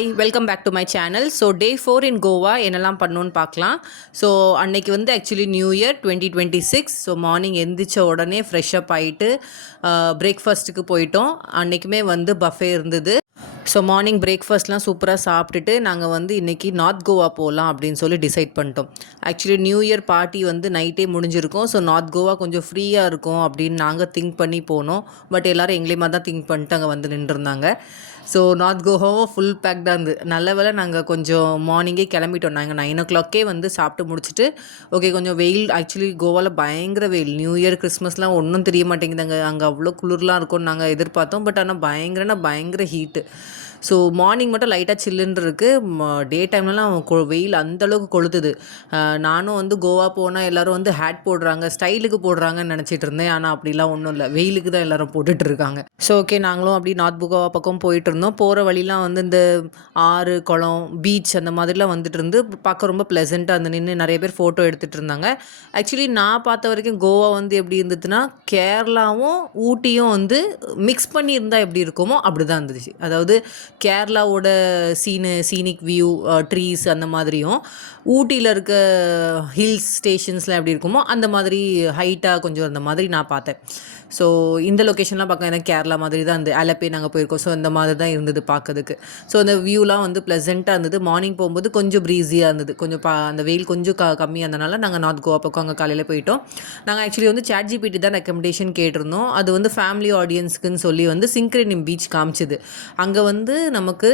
Hi welcome back to my channel. So day 4 in Goa என்னெல்லாம் பண்ணணுன்னு பார்க்கலாம். ஸோ அன்னைக்கு வந்து actually new year 2026. So morning எந்திரிச்ச உடனே ஃப்ரெஷ்அப் ஆகிட்டு பிரேக்ஃபாஸ்ட்டுக்கு போயிட்டோம். அன்றைக்குமே வந்து பஃபே இருந்தது. ஸோ மார்னிங் பிரேக்ஃபாஸ்ட்லாம் சூப்பராக சாப்பிட்டுட்டு நாங்கள் வந்து இன்றைக்கி நார்த் கோவா போகலாம் அப்படின்னு சொல்லி டிசைட் பண்ணிட்டோம். ஆக்சுவலி நியூ இயர் பார்ட்டி வந்து நைட்டே முடிஞ்சிருக்கும். ஸோ நார்த் கோவா கொஞ்சம் ஃப்ரீயாக இருக்கும் அப்படின்னு நாங்கள் திங்க் பண்ணி போனோம். பட் எல்லோரும் எங்களையுமா தான் திங்க் பண்ணிட்டு அங்கே வந்து நின்றுருந்தாங்க. ஸோ நார்த் கோவாவும் ஃபுல் பேக்டாக இருந்து நல்ல வேலை நாங்கள் கொஞ்சம் மார்னிங்கே கிளம்பிட்டோம். நாங்கள் 9 o'clock வந்து சாப்பிட்டு முடிச்சுட்டு ஓகே கொஞ்சம் வெயில் ஆக்சுவலி கோவாவில் பயங்கர வெயில். நியூ இயர் கிறிஸ்மஸ்லாம் ஒன்றும் தெரிய மாட்டேங்குது. அங்கே அவ்வளோ குளிர்லாம் இருக்கும்னு நாங்கள் எதிர்பார்த்தோம். பட் ஆனால் பயங்கர ஹீட்டு. ஸோ மார்னிங் மட்டும் லைட்டாக சில்லுன்னு இருக்குது. டே டைம்லலாம் வெயில் அந்தளவுக்கு கொளுத்துது. நானும் வந்து கோவா போனால் எல்லோரும் வந்து ஹேட் போடுறாங்க, ஸ்டைலுக்கு போடுறாங்கன்னு நினச்சிட்டு இருந்தேன். ஆனால் அப்படிலாம் ஒன்றும் இல்லை, வெயிலுக்கு தான் எல்லோரும் போட்டுட்ருக்காங்க. ஸோ ஓகே நாங்களும் அப்படி நார்த் கோவா பக்கம் போயிட்டு இருந்தோம். போகிற வழிலாம் வந்து இந்த ஆறு, குளம், பீச் அந்த மாதிரிலாம் வந்துட்டு இருந்து பார்க்க ரொம்ப ப்ளசண்ட்டாக இருந்து நின்று நிறைய பேர் ஃபோட்டோ எடுத்துகிட்டு இருந்தாங்க. ஆக்சுவலி நான் பார்த்த வரைக்கும் கோவா வந்து எப்படி இருந்துச்சுன்னா கேரளாவும் ஊட்டியும் வந்து மிக்ஸ் பண்ணி இருந்தால் எப்படி இருக்குமோ அப்படி தான் இருந்துச்சு. அதாவது கேரளாவோட சீனிக் வியூ, ட்ரீஸ் அந்த மாதிரியும் ஊட்டியில் இருக்க ஹில்ஸ் ஸ்டேஷன்ஸ்லாம் எப்படி இருக்குமோ அந்த மாதிரி ஹைட்டாக கொஞ்சம் அந்த மாதிரி நான் பார்த்தேன். ஸோ இந்த லொக்கேஷன்லாம் பார்க்க எனக்கு கேரளா மாதிரி தான் இருந்தது. அலப்பே நாங்கள் போயிருக்கோம். ஸோ இந்த மாதிரி தான் இருந்தது பார்க்கறதுக்கு. ஸோ அந்த வியூலாம் வந்து ப்ளசண்ட்டாக இருந்தது. மார்னிங் போகும்போது கொஞ்சம் ப்ரீஸியாக இருந்தது. கொஞ்சம் அந்த வெயில் கொஞ்சம் கம்மியாக இருந்தனால நாங்கள் நார்த் கோவா பக்கம் அங்கே காலையில் போயிட்டோம். நாங்கள் ஆக்சுவலி வந்து ChatGPT தான் ரெக்கமெண்டேஷன் கேட்டிருந்தோம். அது வந்து ஃபேமிலி ஆடியன்ஸுக்குன்னு சொல்லி வந்து சிங்க்ரனிம் பீச் காமிச்சிது. அங்கே வந்து நமக்கு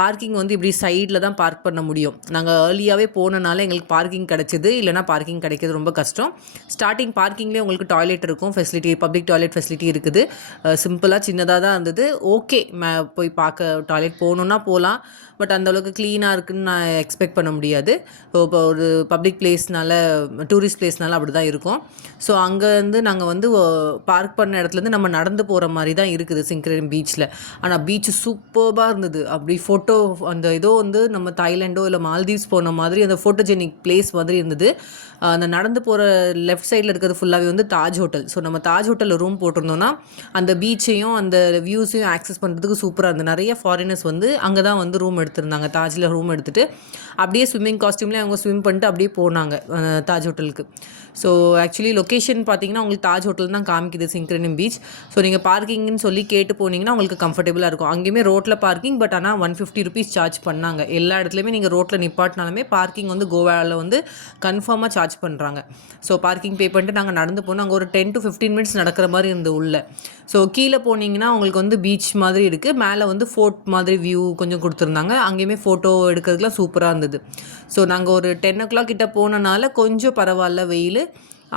பார்க்கிங் வந்து இப்படி சைடில் தான் பார்க் பண்ண முடியும். நாங்கள் ஏர்லியாகவே போனனால எங்களுக்கு பார்க்கிங் கிடச்சிது. இல்லைனா பார்க்கிங் கிடைக்கிறது ரொம்ப கஷ்டம். ஸ்டார்டிங் பார்க்கிங்லேயே உங்களுக்கு டாய்லெட் இருக்கும், ஃபெசிலிட்டி, பப்ளிக் டாய்லெட் ஃபெசிலிட்டி இருக்குது. சிம்பிளாக சின்னதாக தான் இருந்தது. ஓகே போய் பார்க்க டாய்லெட் போகணுன்னா போகலாம். பட் அந்தளவுக்கு க்ளீனாக இருக்குதுன்னு நான் எக்ஸ்பெக்ட் பண்ண முடியாது. இப்போ ஒரு பப்ளிக் பிளேஸ்னால, டூரிஸ்ட் பிளேஸ்னால அப்படி தான் இருக்கும். ஸோ அங்கேருந்து நாங்கள் வந்து பார்க் பண்ண இடத்துலேருந்து நம்ம நடந்து போகிற மாதிரி தான் இருக்குது சிங்க்ரனிம் பீச்சில். ஆனால் பீச் சூப்பராக இருந்தது. அப்படி ஃபோட்டோ அந்த ஏதோ வந்து நம்ம தாய்லாண்டோ இல்லை மால்தீவ்ஸ் போன மாதிரி அந்த ஃபோட்டோஜெனிக் பிளேஸ் மாதிரி இருந்தது. அந்த நடந்து போகிற லெஃப்ட் சைடில் இருக்கிறது ஃபுல்லாகவே வந்து தாஜ் ஹோட்டல். ஸோ நம்ம தாஜ் ஹோட்டலில் ரூம் போட்டிருந்தோன்னா அந்த பீச்சையும் அந்த வியூஸையும் ஆக்சஸ் பண்ணுறதுக்கு சூப்பராக இருந்தது. நிறைய ஃபாரினர்ஸ் வந்து அங்கே தான் வந்து ரூம் எடுத்திருந்தாங்க. தாஜில் ரூம் எடுத்துகிட்டு அப்படியே ஸ்விம்மிங் காஸ்டியூம்லேயே அவங்க ஸ்விம் பண்ணிட்டு அப்படியே போனாங்க தாஜ் ஹோட்டலுக்கு. ஸோ ஆக்சுவலி லொக்கேஷன் பார்த்தீங்கன்னா உங்களுக்கு தாஜ் ஹோட்டல் தான் காமிக்குது, சிங்க்ரனிம் பீச். ஸோ நீங்கள் பார்க்கிங்னு சொல்லி கேட்டு போனீங்கன்னா உங்களுக்கு கம்ஃபர்டபுளாக இருக்கும். அங்கேயுமே ரோட்டில் பார்க்கிங், பட் ஆனால் 150 rupees சார்ஜ் பண்ணாங்க. எல்லா இடத்துலையுமே நீங்கள் ரோட்டில் நிப்பாட்டினாலுமே பார்க்கிங் வந்து கோவாவில் வந்து கன்ஃபார்மாக சார்ஜ் பண்ணுறாங்க. ஸோ பார்க்கிங் பே பண்ணிட்டு நாங்கள் நடந்து போனோம். அங்கே ஒரு 10 to 15 minutes நடக்கிற மாதிரி இருந்து உள்ள. ஸோ கீழே போனீங்கன்னா உங்களுக்கு வந்து பீச் மாதிரி இருக்குது. மேலே வந்து ஃபோர்ட் மாதிரி வியூ கொஞ்சம் கொடுத்துருந்தாங்க. அங்கேயுமே ஃபோட்டோ எடுக்கிறதுக்குலாம் சூப்பராக இருந்தது. ஸோ நாங்கள் ஒரு 10 o'clock கிட்ட போனனால கொஞ்சம் பரவாயில்ல வெயில்.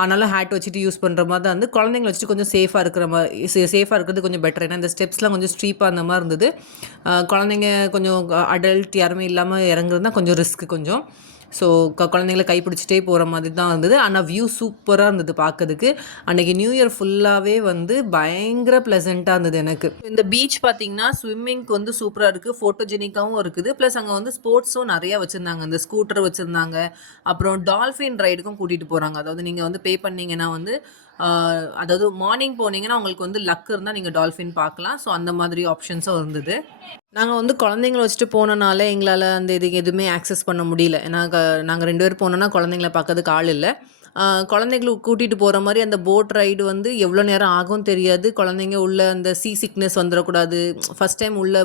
ஆனாலும் ஹேட் வச்சுட்டு யூஸ் பண்ணுற மாதிரி தான் வந்து குழந்தைங்களை வச்சுட்டு கொஞ்சம் சேஃபாக இருக்கிறது கொஞ்சம் பெட்டர். ஏன்னா இந்த ஸ்டெப்ஸ்லாம் கொஞ்சம் ஸ்ட்ரீப்பாக அந்த மாதிரி இருந்தது. குழந்தைங்க கொஞ்சம் அடல்ட் யாருமே இல்லாமல் இறங்குறது தான் கொஞ்சம் ரிஸ்க்கு கொஞ்சம். ஸோ குழந்தைங்கள கைப்பிடிச்சிட்டே போகிற மாதிரி தான் இருந்தது. ஆனால் வியூ சூப்பராக இருந்தது பார்க்கறதுக்கு. அன்றைக்கி நியூ இயர் ஃபுல்லாகவே வந்து பயங்கர ப்ளசண்ட்டாக இருந்தது எனக்கு. இந்த பீச் பார்த்திங்கன்னா ஸ்விம்மிங்க்கு வந்து சூப்பராக இருக்குது, ஃபோட்டோஜெனிக்காகவும் இருக்குது. ப்ளஸ் அங்கே வந்து ஸ்போர்ட்ஸும் நிறையா வச்சுருந்தாங்க. இந்த ஸ்கூட்டர் வச்சுருந்தாங்க. அப்புறம் டால்ஃபின் ரைடுக்கும் கூட்டிகிட்டு போகிறாங்க. அதாவது நீங்கள் வந்து பே பண்ணிங்கன்னா வந்து அதாவது மார்னிங் போனீங்கன்னா உங்களுக்கு வந்து லக் இருந்தால் நீங்கள் டால்ஃபின் பார்க்கலாம். ஸோ அந்த மாதிரி ஆப்ஷன்ஸும் இருந்தது. நாங்கள் வந்து குழந்தைங்கள வச்சுட்டு போனனால எங்களால் அந்த இது எதுவுமே ஆக்சஸ் பண்ண முடியல. ஏன்னா நாங்கள் 2 பேர் போனோன்னா குழந்தைங்கள பார்க்கறதுக்கு ஆள் இல்லை. குழந்தைங்களுக்கு கூட்டிகிட்டு போகிற மாதிரி அந்த போட் ரைடு வந்து எவ்வளோ நேரம் ஆகும் தெரியாது. குழந்தைங்க உள்ள அந்த சிக்னஸ் வந்துடக்கூடாது. ஃபஸ்ட் டைம் உள்ள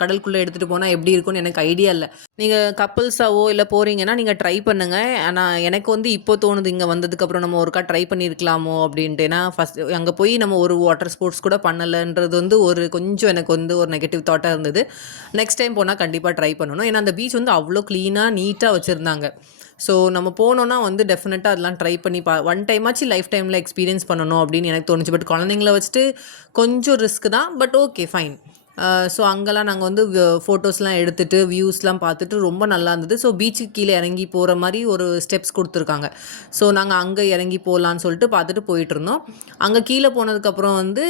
கடலுக்குள்ளே எடுத்துகிட்டு போனால் எப்படி இருக்கும்னு எனக்கு ஐடியா இல்லை. நீங்கள் கப்புள்ஸாவோ இல்லை போகிறீங்கன்னா நீங்கள் ட்ரை பண்ணுங்கள். ஆனால் எனக்கு வந்து இப்போ தோணுது இங்கே வந்ததுக்கப்புறம் நம்ம ஒருக்கா ட்ரை பண்ணியிருக்கலாமோ அப்படின்ட்டு. ஏன்னா ஃபஸ்ட் அங்கே போய் நம்ம ஒரு வாட்டர் ஸ்போர்ட்ஸ் கூட பண்ணலைன்றது வந்து ஒரு கொஞ்சம் எனக்கு வந்து ஒரு நெகட்டிவ் தாட்டாக இருந்தது. நெக்ஸ்ட் டைம் போனால் கண்டிப்பாக ட்ரை பண்ணணும். ஏன்னா அந்த பீச் வந்து அவ்வளோ க்ளீனாக நீட்டாக வச்சுருந்தாங்க. ஸோ நம்ம போனோன்னா வந்து டெஃபினட்டாக அதெல்லாம் ட்ரை பண்ணி ஒன் டைமாச்சு லைஃப் டைமில் எக்ஸ்பீரியன்ஸ் பண்ணணும் அப்படின்னு எனக்கு தோணுச்சு. பட் குழந்தைங்கள வச்சுட்டு கொஞ்சம் ரிஸ்க் தான், பட் ஓகே ஃபைன். ஸோ அங்கெல்லாம் நாங்கள் வந்து ஃபோட்டோஸ்லாம் எடுத்துகிட்டு வியூஸ்லாம் பார்த்துட்டு ரொம்ப நல்லா இருந்தது. ஸோ பீச்சுக்கு கீழே இறங்கி போகிற மாதிரி ஒரு ஸ்டெப்ஸ் கொடுத்துருக்காங்க. ஸோ நாங்கள் அங்கே இறங்கி போகலான்னு சொல்லிட்டு பார்த்துட்டு போயிட்டுருந்தோம். அங்கே கீழே போனதுக்கப்புறம் வந்து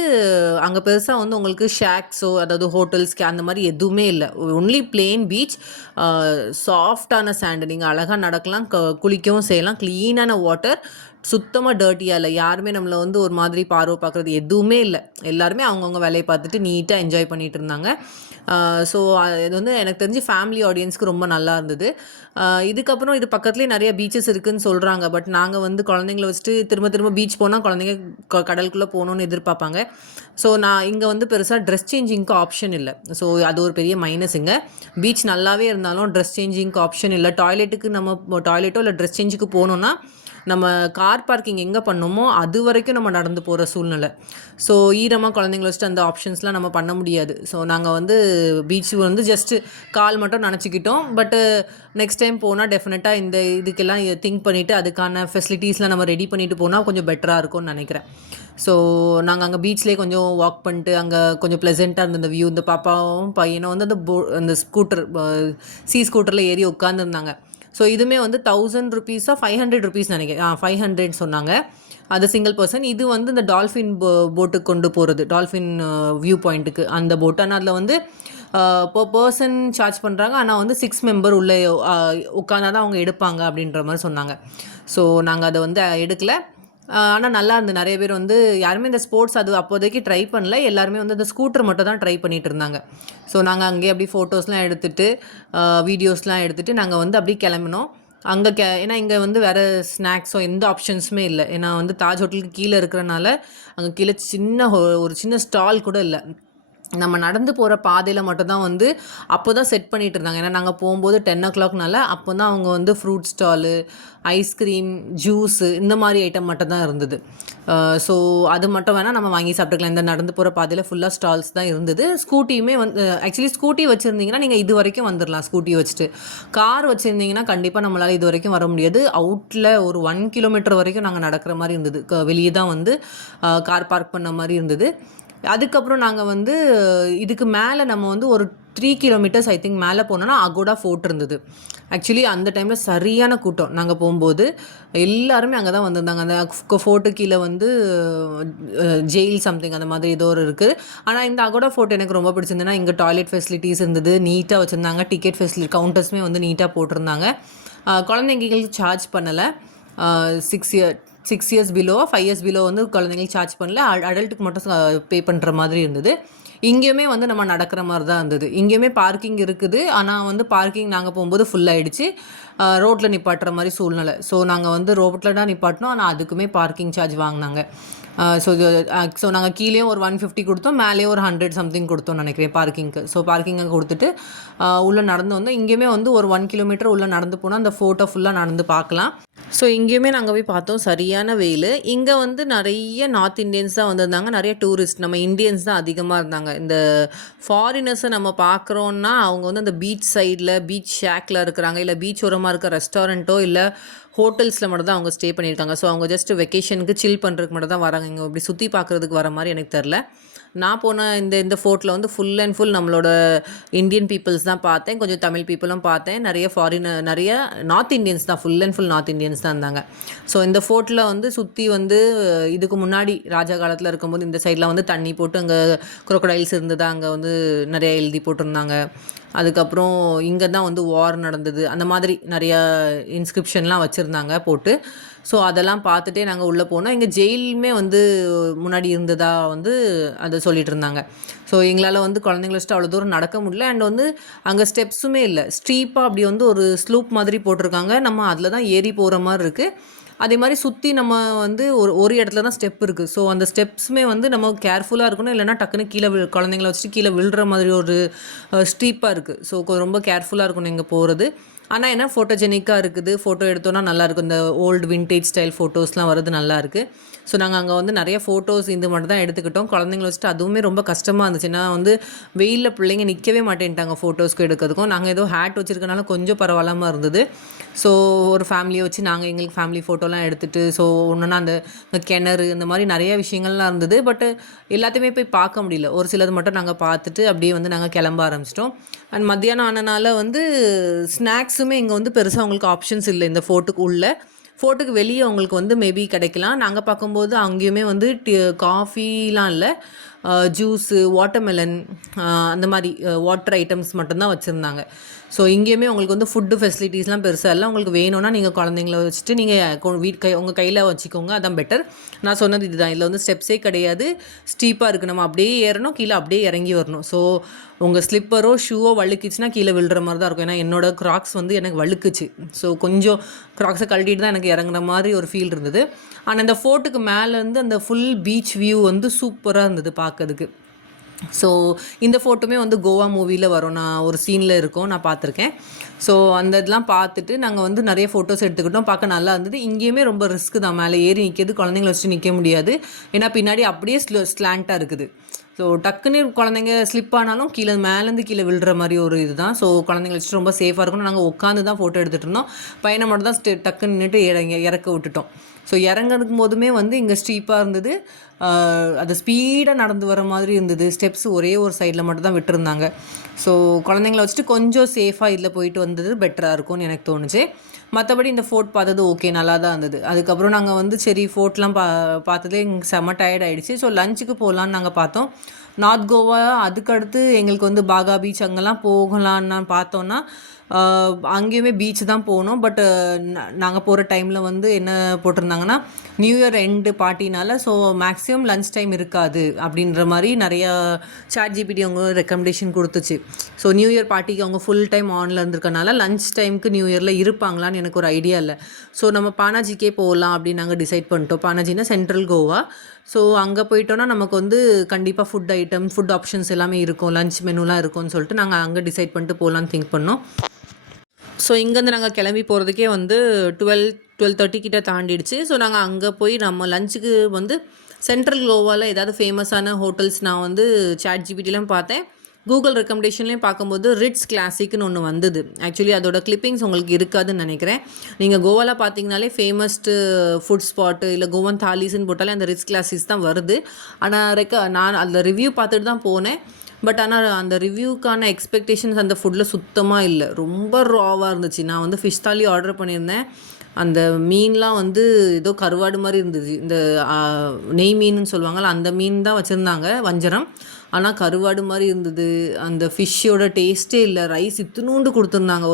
அங்கே பெருசாக வந்து உங்களுக்கு ஷேக்ஸோ அதாவது ஹோட்டல்ஸ்க்கு அந்த மாதிரி எதுவுமே இல்லை. ஒன்லி பிளெயின் பீச், சாஃப்டான சாண்டு. நீங்கள் அழகாக நடக்கலாம், குளிக்கவும் செய்யலாம். க்ளீனான வாட்டர், சுத்தமாக டர்ட்டியாக இல்லை, யாருமே நம்மளை வந்து ஒரு மாதிரி பார்வை பார்க்குறது எதுவுமே இல்லை. எல்லாருமே அவங்கவுங்க வேலையை பார்த்துட்டு நீட்டாக என்ஜாய் பண்ணிகிட்டு இருந்தாங்க. ஸோ இது வந்து எனக்கு தெரிஞ்சு ஃபேமிலி ஆடியன்ஸ்க்கு ரொம்ப நல்லா இருந்தது. இதுக்கப்புறம் இது பக்கத்துலேயே நிறைய பீச்சஸ் இருக்குதுன்னு சொல்கிறாங்க. பட் நாங்கள் வந்து குழந்தைங்கள வச்சுட்டு திரும்ப திரும்ப பீச் போனால் குழந்தைங்க கடலுக்குள்ளே போகணுன்னு எதிர்பார்ப்பாங்க. ஸோ நான் இங்கே வந்து பெருசாக ட்ரெஸ் சேஞ்சிங்க்கு ஆப்ஷன் இல்லை. ஸோ அது ஒரு பெரிய மைனஸுங்க. பீச் நல்லாவே இருந்தாலும் ட்ரெஸ் சேஞ்சிங்க்கு ஆப்ஷன் இல்லை. டாய்லெட்டுக்கு நம்ம டாய்லெட்டோ இல்லை ட்ரெஸ் சேஞ்சுக்கு போகணுன்னா நம்ம கார் பார்க்கிங் எங்கே பண்ணோமோ அது வரைக்கும் நம்ம நடந்து போகிற சூழ்நிலை. ஸோ ஈரமாக குழந்தைங்கள வச்சுட்டு அந்த ஆப்ஷன்ஸ்லாம் நம்ம பண்ண முடியாது. ஸோ நாங்கள் வந்து பீச் வந்து ஜஸ்ட்டு கால் மட்டும் நினச்சிக்கிட்டோம். பட்டு நெக்ஸ்ட் டைம் போனால் டெஃபினட்டாக இந்த இதுக்கெல்லாம் திங்க் பண்ணிவிட்டு அதுக்கான ஃபெசிலிட்டிஸ்லாம் நம்ம ரெடி பண்ணிவிட்டு போனால் கொஞ்சம் பெட்டராக இருக்கும்னு நினைக்கிறேன். ஸோ நாங்கள் அங்கே பீச்லேயே கொஞ்சம் வாக் பண்ணிட்டு அங்கே கொஞ்சம் ப்ளசண்ட்டாக இருந்த அந்த வியூ. இந்த பாப்பாவும் பையனும் வந்து அந்த ஸ்கூட்டர் ஸ்கூட்டரில் ஏறி உட்காந்துருந்தாங்க. ஸோ இதுவுமே வந்து 1000 ருபீஸாக 500 ருபீஸ் நினைக்கிறேன். 500 சொன்னாங்க அது சிங்கிள் பர்சன். இது வந்து இந்த டால்ஃபின் போட்டுக்கு கொண்டு போகிறது, டால்ஃபின் வியூ பாயிண்ட்டுக்கு அந்த போட். ஆனால் அதில் வந்து பர் பர்சன் சார்ஜ் பண்ணுறாங்க. ஆனால் வந்து 6 மெம்பர் உள்ளே உட்காந்தா தான் அவங்க எடுப்பாங்க அப்படின்ற மாதிரி சொன்னாங்க. ஸோ நாங்கள் அதை வந்து எடுக்கலை. ஆனால் நல்லா இருந்து நிறைய பேர் வந்து யாருமே இந்த ஸ்போர்ட்ஸ் அது அப்போதைக்கு ட்ரை பண்ணல. எல்லாருமே வந்து அந்த ஸ்கூட்டர் மட்டும் தான் ட்ரை பண்ணிகிட்டு இருந்தாங்க. ஸோ நாங்கள் அங்கேயே அப்படி ஃபோட்டோஸ்லாம் எடுத்துகிட்டு வீடியோஸ்லாம் எடுத்துகிட்டு நாங்கள் வந்து அப்படியே கிளம்பினோம். அங்கே ஏன்னா இங்கே வந்து வேறு ஸ்நாக்ஸோ எந்த ஆப்ஷன்ஸுமே இல்லை. ஏன்னா வந்து தாஜ் ஹோட்டலுக்கு கீழே இருக்கிறனால அங்கே கீழே ஒரு சின்ன ஸ்டால் கூட இல்லை. நம்ம நடந்து போகிற பாதையில் மட்டும்தான் வந்து அப்போ தான் செட் பண்ணிகிட்டு இருந்தாங்க. ஏன்னா நாங்கள் போகும்போது 10 o'clockனால அப்போ தான் அவங்க வந்து ஃப்ரூட் ஸ்டாலு, ஐஸ்கிரீம், ஜூஸு இந்த மாதிரி ஐட்டம் மட்டும் தான் இருந்தது. ஸோ அது மட்டும் வேணால் நம்ம வாங்கி சாப்பிட்டுக்கலாம். இந்த நடந்து போகிற பாதையில் ஃபுல்லாக ஸ்டால்ஸ் தான் இருந்தது. ஸ்கூட்டியுமே வந்து ஆக்சுவலி ஸ்கூட்டி வச்சுருந்தீங்கன்னா நீங்கள் இது வரைக்கும் வந்துடலாம். ஸ்கூட்டி வச்சுட்டு கார் வச்சுருந்தீங்கன்னா கண்டிப்பாக நம்மளால் இது வரைக்கும் வர முடியாது. அவுட்டில் ஒரு 1 கிலோமீட்டர் வரைக்கும் நாங்கள் நடக்கிற மாதிரி இருந்தது. வெளியே தான் வந்து கார் பார்க் பண்ண மாதிரி இருந்தது. அதுக்கப்புறம் நாங்கள் வந்து இதுக்கு மேலே நம்ம வந்து ஒரு 3 கிலோமீட்டர்ஸ் ஐ திங்க் மேலே போனோன்னா அகோடா ஃபோர்ட் இருந்தது. ஆக்சுவலி அந்த டைமில் சரியான கூட்டம். நாங்கள் போகும்போது எல்லாருமே அங்கே தான் வந்திருந்தாங்க. அந்த ஃபோர்ட்டு கீழே வந்து ஜெயில் சம்திங் அந்த மாதிரி ஏதோ ஒரு இருக்குது. ஆனால் இந்த அகோடா ஃபோர்ட் எனக்கு ரொம்ப பிடிச்சிருந்ததுன்னா இங்கே டாய்லெட் ஃபெசிலிட்டிஸ் இருந்தது, நீட்டாக வச்சுருந்தாங்க. டிக்கெட் ஃபெசிலிட்டி கவுண்டர்ஸுமே வந்து நீட்டாக போட்டிருந்தாங்க. குழந்தைங்களுக்கு சார்ஜ் பண்ணலை. 6 இயர்ஸ் பிலோ 5 இயர்ஸ் பிலோ வந்து குழந்தைங்களுக்கு சார்ஜ் பண்ணல. அடல்ட்டுக்கு மட்டும் பே பண்ணுற மாதிரி இருந்தது. இங்கேயுமே வந்து நம்ம நடக்கிற மாதிரி தான் இருந்தது. இங்கேயுமே பார்க்கிங் இருக்குது. ஆனால் வந்து பார்க்கிங் நாங்கள் போகும்போது ஃபுல்லாகிடுச்சு. ரோட்டில் நிப்பாட்டுற மாதிரி சூழ்நிலை. ஸோ நாங்கள் வந்து ரோட்டில் தான் நிப்பாட்டினோம். ஆனால் அதுக்குமே பார்க்கிங் சார்ஜ் வாங்கினாங்க. ஸோ நாங்கள் கீழேயும் ஒரு 150 கொடுத்தோம், மேலேயே ஒரு 100 சம்திங் கொடுத்தோம்னு நினைக்கிறேன் பார்க்கிங்க்கு. ஸோ பார்க்கிங்கை கொடுத்துட்டு உள்ளே நடந்து வந்தோம். இங்கேயுமே வந்து ஒரு 1 கிலோமீட்டர் உள்ளே நடந்து போனால் அந்த ஃபோட்டோ ஃபுல்லாக நடந்து பார்க்கலாம். ஸோ இங்கேயுமே நாங்கள் போய் பார்த்தோம், சரியான வெயில். இங்கே வந்து நிறைய நார்த் இந்தியன்ஸ் தான் வந்திருந்தாங்க, நிறைய டூரிஸ்ட். நம்ம இந்தியன்ஸ் தான் அதிகமாக இருந்தாங்க. இந்த ஃபாரினர்ஸை நம்ம பார்க்குறோன்னா அவங்க வந்து அந்த பீச் சைடில் பீச் ஷேக்கில் இருக்கிறாங்க, இல்லை பீச் ஓரமாக இருக்க ரெஸ்டாரண்ட்டோ இல்லை ஹோட்டல்ஸில் மட்டும் தான் அவங்க ஸ்டே பண்ணியிருக்காங்க. ஸோ அவங்க ஜஸ்ட் வெக்கேஷனுக்கு சில் பண்ணுறதுக்கு மட்டும் தான் வராங்க. இங்கே இப்படி சுற்றி பார்க்குறதுக்கு வர மாதிரி எனக்கு தெரில. நான் போன இந்த ஃபோர்ட்டில் வந்து ஃபுல் அண்ட் ஃபுல் நம்மளோட இந்தியன் பீப்புள்ஸ் தான் பார்த்தேன். கொஞ்சம் தமிழ் பீப்புளும் பார்த்தேன். நிறைய நார்த் இந்தியன்ஸ் தான், full and full north Indians தான் இருந்தாங்க. ஸோ இந்த ஃபோர்ட்டில் வந்து சுற்றி வந்து இதுக்கு முன்னாடி ராஜா காலத்தில் இருக்கும்போது இந்த சைடில் வந்து தண்ணி போட்டு அங்கே குரோக்கடைல்ஸ் இருந்தது, அங்கே வந்து நிறைய எழுதி போட்டிருந்தாங்க. அதுக்கப்புறம் இங்கே தான் வந்து வார் நடந்தது, அந்த மாதிரி நிறையா இன்ஸ்கிரிப்ஷன்லாம் வச்சுருந்தாங்க போட்டு. ஸோ அதெல்லாம் பார்த்துட்டே நாங்கள் உள்ளே போனோம். இங்கே ஜெயிலுமே வந்து முன்னாடி இருந்ததா வந்து அதை சொல்லிகிட்டு இருந்தாங்க. ஸோ எங்களால் வந்து குழந்தைங்கள வச்சுட்டு அவ்வளோ தூரம் நடக்க முடியல. அண்ட் வந்து அங்கே ஸ்டெப்ஸுமே இல்லை, ஸ்டீப்பாக அப்படி வந்து ஒரு ஸ்லூப் மாதிரி போட்டிருக்காங்க. நம்ம அதில் தான் ஏறி போகிற மாதிரி இருக்குது. அதே மாதிரி சுற்றி நம்ம வந்து ஒரு இடத்துல தான் ஸ்டெப் இருக்குது. ஸோ அந்த ஸ்டெப்ஸுமே வந்து நம்ம கேர்ஃபுல்லாக இருக்கணும், இல்லைனா டக்குன்னு கீழே குழந்தைங்கள வச்சுட்டு கீழே விழுற மாதிரி ஒரு ஸ்டீப்பாக இருக்குது. ஸோ ரொம்ப கேர்ஃபுல்லாக இருக்கணும் இங்கே போகிறது. ஆனால் என்ன ஃபோட்டோஜெனிக்காக இருக்குது, ஃபோட்டோ எடுத்தோன்னா நல்லாயிருக்கும். இந்த ஓல்டு விண்டேஜ் ஸ்டைல் ஃபோட்டோஸ்லாம் வருது, நல்லாயிருக்கு. ஸோ நாங்கள் அங்கே வந்து நிறைய ஃபோட்டோஸ் இது மட்டும் தான் எடுத்துக்கிட்டோம். குழந்தைங்கள வச்சுட்டு அதுவுமே ரொம்ப கஷ்டமாக இருந்துச்சு. ஏன்னா வந்து வெயிலில் பிள்ளைங்க நிற்கவே மாட்டேன்ட்டாங்க ஃபோட்டோஸ்க்கு எடுக்கிறதுக்கும். நாங்கள் ஏதோ ஹேட் வச்சுருக்கனால கொஞ்சம் பரவாயில்லாமல் இருந்தது. ஸோ ஒரு ஃபேமிலியை வச்சு நாங்கள் எங்களுக்கு ஃபேமிலி ஃபோட்டோலாம் எடுத்துகிட்டு, ஸோ ஒன்றுனா அந்த கிணறு இந்த மாதிரி நிறைய விஷயங்கள்லாம் இருந்தது. பட்டு எல்லாத்தையுமே போய் பார்க்க முடியல. ஒரு சிலது மட்டும் நாங்கள் பார்த்துட்டு அப்படியே வந்து நாங்கள் கிளம்ப ஆரம்பிச்சிட்டோம். அண்ட் மத்தியானம் ஆனனால வந்து ஸ்நாக்ஸுமே இங்கே வந்து பெருசாக அவங்களுக்கு ஆப்ஷன்ஸ் இல்லை. இந்த ஃபோர்ட்டுக்கு வெளியே அவங்களுக்கு வந்து மேபி கிடைக்கலாம். நாங்கள் பார்க்கும்போது அங்கேயுமே வந்து காஃபிலாம் இல்லை, ஜூஸு, வாட்டர்மெலன் அந்த மாதிரி வாட்டர் ஐட்டம்ஸ் மட்டும்தான் வச்சுருந்தாங்க. ஸோ இங்கேயுமே உங்களுக்கு வந்து ஃபுட்டு ஃபெசிலிட்டிஸ்லாம் பெருசாக இல்லை. உங்களுக்கு வேணும்னா நீங்கள் குழந்தைங்கள வச்சுட்டு நீங்கள் உங்கள் கையில் வச்சுக்கோங்க, அதான் பெட்டர். நான் சொன்னது இதுதான். இதில் வந்து ஸ்டெப்ஸே கிடையாது, ஸ்டீப்பாக இருக்குது. நம்ம அப்படியே ஏறணும், கீழே அப்படியே இறங்கி வரணும். ஸோ உங்கள் ஸ்லிப்பரோ ஷூவோ வழுக்குச்சுன்னா கீழே விழுற மாதிரி தான் இருக்கும். ஏன்னா என்னோடய க்ராக்ஸ் வந்து எனக்கு வழுக்குச்சு. ஸோ கொஞ்சம் க்ராக்ஸை கழட்டிட்டு தான் எனக்கு இறங்குற மாதிரி ஒரு ஃபீல் இருந்தது. ஆனால் இந்த ஃபோர்ட்டுக்கு மேலேருந்து அந்த ஃபுல் பீச் வியூ வந்து சூப்பராக இருந்தது பார்க்கறதுக்கு. ஸோ இந்த ஃபோட்டோமே வந்து கோவா மூவியில் வரும், நான் ஒரு சீனில் இருக்கும், நான் பார்த்துருக்கேன். ஸோ அந்த இதெல்லாம் பார்த்துட்டு நாங்கள் வந்து நிறைய ஃபோட்டோஸ் எடுத்துக்கிட்டோம், பார்க்க நல்லா இருந்தது. இங்கேயுமே ரொம்ப ரிஸ்க்கு தான், மேலே ஏறி நிற்கிறது, குழந்தைங்கள வச்சுட்டு நிற்க முடியாது. ஏன்னா பின்னாடி அப்படியே ஸ்லாண்ட்டாக இருக்குது. ஸோ டக்குன்னு குழந்தைங்க ஸ்லிப் ஆனாலும் மேலேருந்து கீழே விழுற மாதிரி ஒரு இது தான். ஸோ குழந்தைங்கள வச்சுட்டு ரொம்ப சேஃபாக இருக்கணும். நாங்கள் உட்காந்து தான் ஃபோட்டோ எடுத்துகிட்டு இருந்தோம். பையனை மட்டும் தான் டக்குன்னு நின்றுட்டு இறக்க விட்டுட்டோம். ஸோ இறங்கிறதுக்கும் போதுமே வந்து இங்கே ஸ்டீப்பாக இருந்தது, அது ஸ்பீடாக நடந்து வர மாதிரி இருந்தது. ஸ்டெப்ஸ் ஒரே ஒரு சைடில் மட்டும் தான் விட்டுருந்தாங்க. ஸோ குழந்தைங்கள வச்சுட்டு கொஞ்சம் சேஃபாக இதில் போயிட்டு வந்தது பெட்டராக இருக்கும்னு எனக்கு தோணுச்சு. மற்றபடி இந்த ஃபோர்ட் பார்த்தது ஓகே, நல்லா தான் இருந்தது. அதுக்கப்புறம் நாங்கள் வந்து சரி ஃபோர்ட்லாம் பார்த்ததே எங்களுக்கு செம்ம டயர்ட் ஆகிடுச்சு. ஸோ லஞ்சுக்கு போகலான்னு நாங்கள் பார்த்தோம். நார்த் கோவா அதுக்கடுத்து எங்களுக்கு வந்து பாகா பீச் அங்கெல்லாம் போகலான்னு பார்த்தோன்னா அங்கேயுமே பீச் தான் போனோம். பட் நாங்கள் போகிற டைமில் வந்து என்ன போட்டிருந்தாங்கன்னா நியூ இயர் எண்டு பார்ட்டினால ஸோ மேக்ஸிமம் லன்ச் டைம் இருக்காது அப்படின்ற மாதிரி நிறையா ChatGPT அவங்க ரெக்கமெண்டேஷன் கொடுத்துச்சு. ஸோ நியூ இயர் பார்ட்டிக்கு அவங்க ஃபுல் டைம் ஆனில் இருந்திருக்கனால லன்ச் டைமுக்கு நியூ இயரில் இருப்பாங்களான்னு எனக்கு ஒரு ஐடியா இல்லை. ஸோ நம்ம பானாஜிக்கே போகலாம் அப்படின்னு நாங்கள் டிசைட் பண்ணிட்டோம். பானாஜினா சென்ட்ரல் கோவா. ஸோ அங்கே போயிட்டோன்னா நமக்கு வந்து கண்டிப்பாக ஃபுட் ஆப்ஷன்ஸ் எல்லாமே இருக்கும், லன்ச் மெனுலாம் இருக்கும்னு சொல்லிட்டு நாங்கள் அங்கே டிசைட் பண்ணிட்டு போகலான்னு திங்க் பண்ணோம். ஸோ இங்கேருந்து நாங்கள் கிளம்பி போகிறதுக்கே வந்து 12:30 கிட்ட தாண்டிடுச்சு. ஸோ நாங்கள் அங்கே போய் நம்ம லஞ்சுக்கு வந்து சென்ட்ரல் கோவாவில் ஏதாவது ஃபேமஸான ஹோட்டல்ஸ் நான் வந்து ChatGPTலாம் பார்த்தேன். கூகுள் ரெக்கமெண்டேஷன்லேயும் பார்க்கும்போது ரிட்ஸ் கிளாசிக்னு ஒன்று வந்தது. ஆக்சுவலி அதோட கிளிப்பிங்ஸ் உங்களுக்கு இருக்காதுன்னு நினைக்கிறேன். நீங்கள் கோவாவில் பார்த்தீங்கனாலே ஃபேமஸ்டு ஃபுட் ஸ்பாட்டு இல்லை கோவன் தாலிஸ்ன்னு போட்டாலே அந்த ரிட்ஸ் கிளாசிக்ஸ் தான் வருது. ஆனால் நான் அதில் ரிவ்யூ பார்த்துட்டு தான் போனேன். பட் ஆனால் அந்த ரிவ்யூக்கான எக்ஸ்பெக்டேஷன்ஸ் அந்த ஃபுட்டில் சுத்தமாக இல்லை, ரொம்ப ராவாக இருந்துச்சு. நான் வந்து ஃபிஷ் தாலி ஆர்டர் பண்ணியிருந்தேன். அந்த மீன்லாம் வந்து ஏதோ கருவாடு மாதிரி இருந்துச்சு. இந்த நெய் மீனுன்னு சொல்லுவாங்கள்ல, அந்த மீன் தான் வச்சுருந்தாங்க, வஞ்சரம். ஆனால் கருவாடு மாதிரி இருந்தது. அந்த ஃபிஷ்ஷோட டேஸ்ட்டே இல்லை. ரைஸ் இத்தினூண்டு கொடுத்துருந்தாங்க.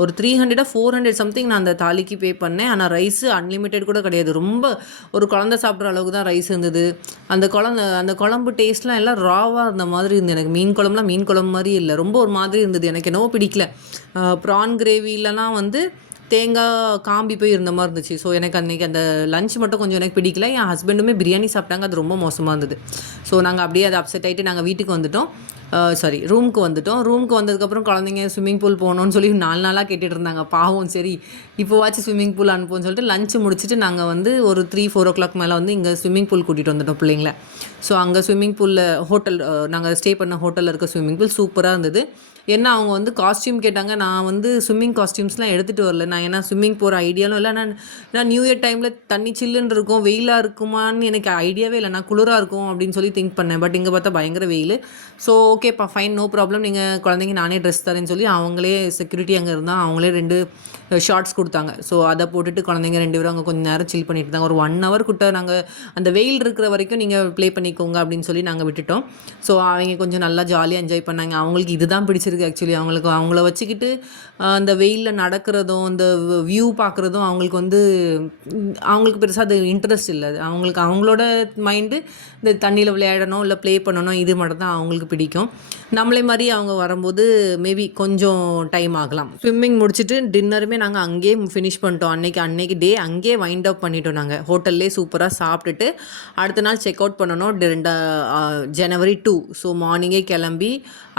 ஒரு 300-400 சம்திங் நான் அந்த தாலிக்கு பே பண்ணேன். ஆனால் ரைஸு அன்லிமிட்டெட் கூட கிடையாது. ரொம்ப ஒரு குழந்தை சாப்பிட்ற அளவுக்கு தான் ரைஸ் இருந்தது. அந்த குழம்பு டேஸ்ட்லாம் எல்லாம் ராவாக இருந்த மாதிரி இருந்தது. எனக்கு மீன் குழம்பு மாதிரி இல்லை, ரொம்ப ஒரு மாதிரி இருந்தது. எனக்கு என்னவோ பிடிக்கல. ப்ரான் கிரேவிலலாம் வந்து தேங்காய் காம்பி போய் இருந்த மாதிரி இருந்துச்சு. ஸோ எனக்கு அன்றைக்கி அந்த லஞ்ச் மட்டும் கொஞ்சம் எனக்கு பிடிக்கல. என் ஹஸ்பண்டுமே பிரியாணி சாப்பிட்டாங்க, அது ரொம்ப மோசமாக இருந்தது. ஸோ நாங்கள் அப்படியே அதை அப்செட் ஆகிட்டு நாங்கள் வீட்டுக்கு வந்துட்டோம். ரூமுக்கு வந்துட்டோம். ரூமுக்கு வந்ததுக்கப்புறம் குழந்தைங்க ஸ்விம்மிங் பூல் போகணுன்னு சொல்லி 4 நாளாக கேட்டுட்டு இருந்தாங்க. பாவம், சரி இப்போவாச்சும் ஸ்விம்மிங் பூல் அனுப்புவோன்னு சொல்லிட்டு லஞ்சு முடிச்சுட்டு நாங்கள் வந்து ஒரு 3-4 o'clock மேலே வந்து இங்கே ஸ்விம்மிங் பூல் கூட்டிகிட்டு வந்துட்டோம் பிள்ளைங்கள. ஸோ அங்கே ஸ்விம்மிங் பூலில் ஹோட்டல், நாங்கள் ஸ்டே பண்ண ஹோட்டலில் இருக்க ஸ்விம்மிங் பூல் சூப்பராக இருந்தது. ஏன்னா அவங்க வந்து காஸ்டியூம் கேட்டாங்க. நான் வந்து ஸ்விம்மிங் காஸ்டியூம்ஸ்லாம் எடுத்துகிட்டு வரல. நான் ஏன்னா ஸ்விம்மிங் போகிற ஐடியாலும் இல்லை. நான் நியூ இயர் டைமில் தண்ணி சில்லுன்னு இருக்கும், வெயிலாக இருக்குமான்னு எனக்கு ஐடியாவே இல்லை. நான் குளிராக இருக்கும் அப்படின்னு சொல்லி திங்க் பண்ணேன். பட் இங்கே பார்த்தா பயங்கர வெயில். ஸோ ஓகேப்பா, ஃபைன், நோ ப்ராப்ளம், நீங்கள் குழந்தைங்க நானே ட்ரெஸ் தரேன்னு சொல்லி அவங்களே செக்யூரிட்டி அங்கே இருந்தால் அவங்களே 2 ஷார்ட்ஸ் கொடுத்தாங்க. ஸோ அதை போட்டுட்டு குழந்தைங்க 2 பேரும் அங்கே கொஞ்சம் நேரம் சில் பண்ணிட்டு இருந்தாங்க. ஒரு 1 hour கிட்ட நாங்கள் அந்த வெயில் இருக்கிற வரைக்கும் நீங்கள் ப்ளே பண்ணிக்கோங்க அப்படின்னு சொல்லி நாங்கள் விட்டுட்டோம். ஸோ அவங்க கொஞ்சம் நல்லா ஜாலியாக என்ஜாய் பண்ணாங்க. அவங்களுக்கு இதுதான் பிடிச்சிருக்கு ஆக்சுவலி. அவங்கள வச்சுக்கிட்டு அந்த வெயிலில் நடக்கிறதும் அந்த வியூ பார்க்குறதும் அவங்களுக்கு பெருசாக அது இன்ட்ரெஸ்ட் இல்லை. அவங்களோட மைண்டு இந்த தண்ணியில் விளையாடணும் இல்லை ப்ளே பண்ணணும், இது மட்டும் தான் அவங்களுக்கு பிடிக்கும். நம்மளே மாதிரி அவங்க வரும்போது மேபி கொஞ்சம் டைம் ஆகலாம். ஸ்விம்மிங் முடிச்சுட்டு டின்னருமே நாங்கள் அங்கேயே ஃபினிஷ் பண்ணிட்டோம். அன்னைக்கு டே அங்கேயே வைண்ட் அப் பண்ணிட்டோம். நாங்கள் ஹோட்டல்லே சூப்பராக சாப்பிட்டுட்டு அடுத்த நாள் செக் அவுட் பண்ணணும், January 2. ஸோ மார்னிங்கே கிளம்பி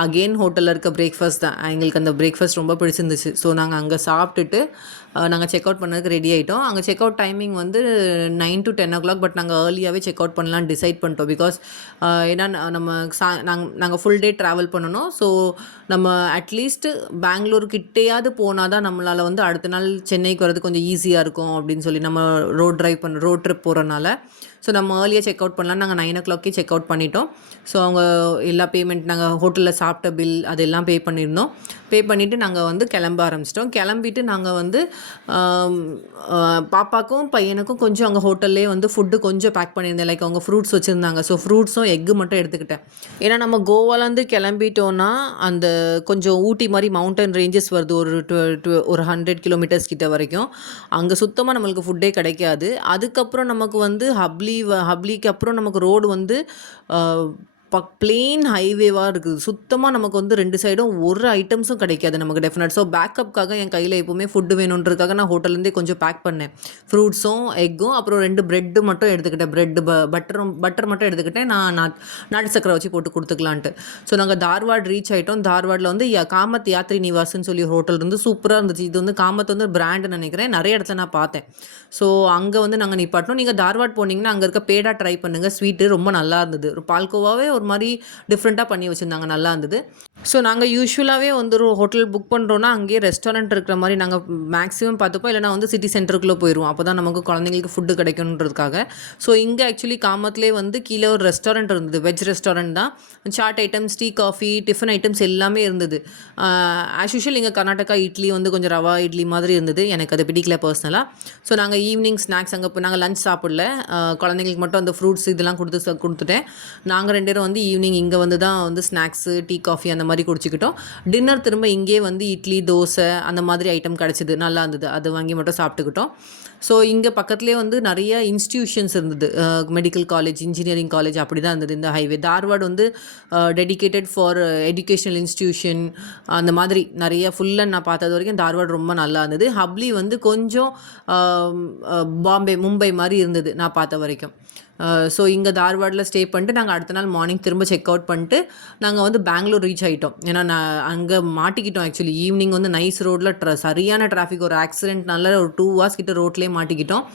அகெயின் ஹோட்டலில் இருக்க பிரேக்ஃபாஸ்ட் தான். எங்களுக்கு அந்த பிரேக்ஃபாஸ்ட் ரொம்ப பிடிச்சிருந்துச்சு. ஸோ நாங்கள் அங்கே சாப்பிட்டுட்டு நாங்கள் செக் அவுட் பண்ணதுக்கு ரெடி ஆகிட்டோம். அங்கே செக் அவுட் டைமிங் வந்து 9 to 10 o'clock. பட் நாங்கள் ஏர்லியாகவே செக் அவுட் பண்ணலான்னு டிசைட் பண்ணிட்டோம். பிகாஸ் ஏன்னா நாங்கள் ஃபுல் டே ட்ராவல் பண்ணணும். ஸோ நம்ம அட்லீஸ்ட்டு பெங்களூர் கிட்டேயாவது போனால் தான் நம்மளால் வந்து அடுத்த நாள் சென்னைக்கு வரது கொஞ்சம் ஈஸியாக இருக்கும் அப்படின்னு சொல்லி, நம்ம ரோட் ட்ரிப் போகிறனால. ஸோ நம்ம ஏர்லியாக செக் அவுட் பண்ணலாம். நாங்கள் 9 o'clock செக் அவுட் பண்ணிட்டோம். ஸோ அவங்க எல்லா பேமெண்ட், நாங்கள் ஹோட்டலில் சாப்பிட்ட பில் அதெல்லாம் பே பண்ணியிருந்தோம். பே பண்ணிவிட்டு நாங்கள் வந்து கிளம்ப ஆரம்பிச்சிட்டோம். கிளம்பிட்டு நாங்கள் வந்து பாப்பாக்கும் பையனுக்கும் கொஞ்சம் அங்கே ஹோட்டல்லே வந்து ஃபுட்டு கொஞ்சம் பேக் பண்ணியிருந்தேன். லைக் அவங்க ஃப்ரூட்ஸ் வச்சுருந்தாங்க. ஸோ ஃப்ரூட்ஸும் எக்கு மட்டும் எடுத்துக்கிட்டேன். ஏன்னா நம்ம கோவாலேருந்து கிளம்பிட்டோன்னா அந்த கொஞ்சம் ஊட்டி மாதிரி மவுண்டன் ரேஞ்சஸ் வருது, ஒரு 100 கிலோமீட்டர்ஸ் கிட்ட வரைக்கும். அங்கே சுத்தமாக நம்மளுக்கு ஃபுட்டே கிடைக்காது. அதுக்கப்புறம் நமக்கு வந்து ஹப்ளிக்கு அப்புறம் நமக்கு ரோடு வந்து பிளெயின் ஹைவேவாக இருக்குது. சுத்தமாக நமக்கு வந்து 2 சைடும் ஒரு ஐட்டம்ஸும் கிடைக்காது நமக்கு டெஃபினட். ஸோ பேக்கப்புக்காக என் கையில் எப்போவுமே ஃபுட்டு வேணுன்றதுக்காக நான் ஹோட்டல்லேருந்தே கொஞ்சம் பேக் பண்ணேன். ஃப்ரூட்ஸும் எக்கும் அப்புறம் 2 ப்ரெட்டு மட்டும் எடுத்துக்கிட்டேன். பட்டர் மட்டும் எடுத்துக்கிட்டேன். நான் நாட்டு சக்கரை வச்சு போட்டு கொடுத்துக்கலான்ட்டு. ஸோ நாங்கள் தார்வாட் ரீச் ஆகிட்டோம். தார்வாடில் வந்து காமத் யாத்ரி நிவாஸ்ன்னு சொல்லி ஹோட்டல் இருந்து சூப்பராக இருந்துச்சு. இது வந்து காமத் வந்து பிராண்டுன்னு நினைக்கிறேன். நிறைய இடத்துல நான் பார்த்தேன். ஸோ அங்கே வந்து நாங்கள் நிப்பாட்டினோம். நீங்கள் தார்வாட் போனீங்கன்னா அங்கே இருக்க பேடா ட்ரை பண்ணுங்கள். ஸ்வீட்டு ரொம்ப நல்லா இருந்தது. ஒரு பால்கோவாவே ஒரு மாதிரி டிஃப்ரெண்ட்டாக பண்ணி வச்சுருந்தாங்க, நல்லா இருந்தது. ஸோ நாங்கள் யூஸ்வலாகவே வந்து ஒரு ஹோட்டல் புக் பண்ணுறோன்னா அங்கேயே ரெஸ்டாரண்ட் இருக்கிற மாதிரி நாங்கள் மேக்ஸிமம் பார்த்துப்போம். இல்லைனா வந்து சிட்டி சென்டருக்குள்ளே போயிடுவோம். அப்போ தான் நமக்கு குழந்தைங்களுக்கு ஃபுட்டு கிடைக்கணுன்றதுக்காக. ஸோ இங்கே ஆக்சுவலி காமத்லேயே வந்து கீழே ஒரு ரெஸ்டாரண்ட் இருந்தது. வெஜ் ரெஸ்டாரண்ட் தான். Chaat items, tea, coffee, tiffin items எல்லாமே இருந்தது. ஆஸ் யூஷுவல் இங்கே கர்நாடகா இட்லி வந்து கொஞ்சம் ரவா இட்லி மாதிரி இருந்தது. எனக்கு அது பிடிக்கல பர்சனலாக. ஸோ நாங்கள் ஈவினிங் ஸ்நாக்ஸ் அங்கே நாங்கள் லஞ்ச் சாப்பிடல. குழந்தைங்களுக்கு மட்டும் அந்த ஃப்ரூட்ஸ் இதெல்லாம் கொடுத்துட்டேன். நாங்கள் 2 பேரும் வந்து ஈவினிங் இங்கே வந்து தான் வந்து ஸ்நாக்ஸு, டீ, காஃபி அந்த மாதிரி குடிச்சிக்கிட்டோம். டின்னர் திரும்ப இங்கே வந்து இட்லி, தோசை அந்த மாதிரி ஐட்டம் கிடச்சிது, நல்லா இருந்தது. அது வாங்கி மட்டும் சாப்பிட்டுக்கிட்டோம். ஸோ இங்கே பக்கத்துலேயே வந்து நிறைய இன்ஸ்டியூஷன்ஸ் இருந்தது. மெடிக்கல் காலேஜ், இன்ஜினியரிங் காலேஜ் அப்படி தான் இருந்தது இந்த ஹைவே. தார்வாட் வந்து டெடிக்கேட்டட் ஃபார் எஜுகேஷ்னல் இன்ஸ்டியூஷன் அந்த மாதிரி நிறைய ஃபுல்லாக நான் பார்த்தது வரைக்கும் தார்வாட் ரொம்ப நல்லா இருந்தது. ஹப்ளி வந்து கொஞ்சம் மும்பை மாதிரி இருந்தது நான் பார்த்த வரைக்கும். ஸோ இங்கே தார்வாடில் ஸ்டே பண்ணிட்டு நாங்கள் அடுத்த நாள் மார்னிங் திரும்ப செக் அவுட் பண்ணிட்டு நாங்கள் வந்து பெங்களூர் ரீச் ஆகிட்டோம். ஏன்னா நான் அங்கே மாட்டிக்கிட்டோம். ஆக்சுவலி ஈவினிங் வந்து நைஸ் ரோட்டில் சரியான டிராஃபிக், ஒரு ஆக்சிடென்ட்னால ஒரு 2 hours கிட்ட ரோட்லேயே மாட்டிக்கிட்டோம்.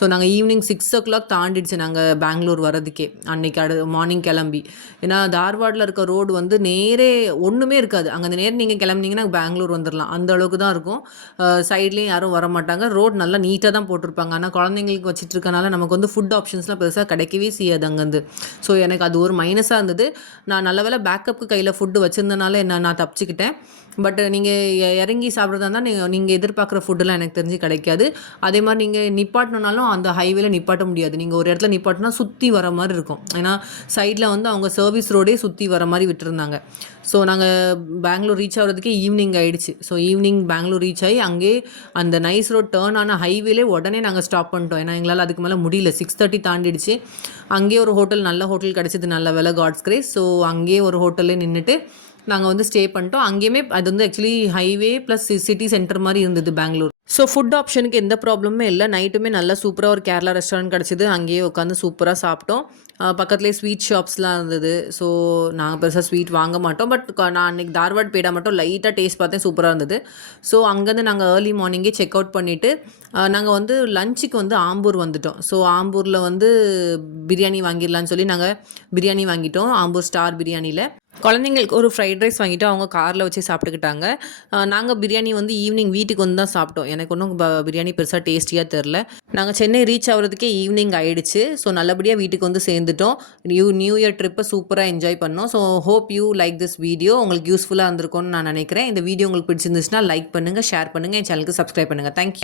ஸோ நாங்கள் ஈவினிங் 6 o'clock தாண்டிடுச்சு நாங்கள் பெங்களூர் வரதுக்கே, அன்றைக்கி மார்னிங் கிளம்பி. ஏன்னா தார்வாடில் இருக்க ரோடு வந்து நேரே ஒன்றுமே இருக்காது. அங்கே அந்த நேரம் நீங்கள் கிளம்பினீங்கன்னா பெங்களூர் வந்துடலாம், அந்த அளவுக்கு தான் இருக்கும். சைட்லேயும் யாரும் வர மாட்டாங்க. ரோடு நல்லா நீட்டாக தான் போட்டிருப்பாங்க. ஆனால் குழந்தைங்களுக்கு வச்சுட்டு இருக்கனால நமக்கு வந்து ஃபுட் ஆப்ஷன்ஸ்லாம் பெருசாக கிடைக்கவே செய்யாது அங்கேருந்து. ஸோ எனக்கு அது ஒரு மைனஸாக இருந்தது. நான் நல்ல வேளை பேக்கப்புக்கு கையில் ஃபுட்டு வச்சுருந்தனால நான் தப்பிச்சுக்கிட்டேன். பட் நீங்கள் இறங்கி சாப்பிட்றதா இருந்தால் நீங்கள் எதிர்பார்க்குற ஃபுட்டுலாம் எனக்கு தெரிஞ்சு கிடைக்காது. அதே மாதிரி நீங்கள் நிப்பாட்டினாலும் அந்த ஹைவேல நிப்பாட்ட முடியாது. நீங்கள் ஒரு இடத்துல நிப்பாட்டினா சுற்றி வர மாதிரி இருக்கும். ஏன்னா சைடில் வந்து அவங்க சர்வீஸ் ரோடே சுற்றி வர மாதிரி விட்டுருந்தாங்க. ஸோ நாங்கள் பெங்களூர் ரீச் ஆகிறதுக்கே ஈவினிங் ஆகிடுச்சு. ஸோ ஈவினிங் பெங்களூர் ரீச் ஆகி அங்கே அந்த நைஸ் ரோட் டேர்ன் ஆன ஹைவேலே உடனே நாங்கள் ஸ்டாப் பண்ணிட்டோம். ஏன்னா எங்களால் அதுக்கு மேலே முடியல. 6:30 தாண்டிடுச்சு. அங்கேயே ஒரு ஹோட்டல், நல்ல ஹோட்டல் கிடச்சிது, நல்ல வேலை, காட்ஸ் கிரேஸ். ஸோ அங்கேயே ஒரு ஹோட்டல்லே நின்றுட்டு நாங்கள் வந்து ஸ்டே பண்ணிட்டோம். அங்கேயுமே அது வந்து actually highway plus city centre மாதிரி இருந்தது பெங்களூர். ஸோ ஃபுட் ஆப்ஷனுக்கு எந்த ப்ராப்ளமே இல்லை. நைட்டுமே நல்லா சூப்பராக ஒரு கேரளா ரெஸ்டாரண்ட் கிடச்சிது. அங்கேயே உட்காந்து சூப்பராக சாப்பிட்டோம். பக்கத்துலேயே ஸ்வீட் ஷாப்ஸ்லாம் இருந்தது. ஸோ நாங்கள் பெருசாக ஸ்வீட் வாங்க மாட்டோம். பட் நான் அன்றைக்கி தார்வாட் பேடா மட்டும் லைட்டாக டேஸ்ட் பார்த்தேன், சூப்பராக இருந்தது. ஸோ அங்கேருந்து நாங்கள் ஏர்லி மார்னிங்கே செக் அவுட் பண்ணிவிட்டு நாங்கள் வந்து லஞ்சுக்கு வந்து ஆம்பூர் வந்துவிட்டோம். ஸோ ஆம்பூரில் வந்து பிரியாணி வாங்கிடலான்னு சொல்லி நாங்கள் பிரியாணி வாங்கிட்டோம். ஆம்பூர் ஸ்டார் பிரியாணியில் குழந்தைங்களுக்கு ஒரு ஃப்ரைட் ரைஸ் வாங்கிட்டு அவங்க காரில் வச்சு சாப்பிட்டுக்கிட்டாங்க. நாங்கள் பிரியாணி வந்து ஈவினிங் வீட்டுக்கு வந்து தான் சாப்பிட்டோம். எனக்கு ஒன்றும் பிரியாணி பெருசாக டேஸ்டியாக தெரில. நாங்கள் சென்னை ரீச் ஆகிறதுக்கே ஈவினிங் ஆகிடுச்சு. ஸோ நல்லபடியாக வீட்டுக்கு வந்து சேர்ந்துட்டோம். நியூ இயர் ட்ரிப்பை சூப்பராக என்ஜாய் பண்ணோம். So hope you like this video. உங்களுக்கு யூஸ்ஃபுல்லாக இருந்திருக்கும்னு நான் நினைக்கிறேன். இந்த வீடியோ உங்களுக்கு பிடிச்சிருந்துச்சுன்னா லைக் பண்ணுங்கள், ஷேர் பண்ணுங்கள், என் சேனலுக்கு சப்ஸ்கிரைப் பண்ணுங்கள். தேங்க்யூ.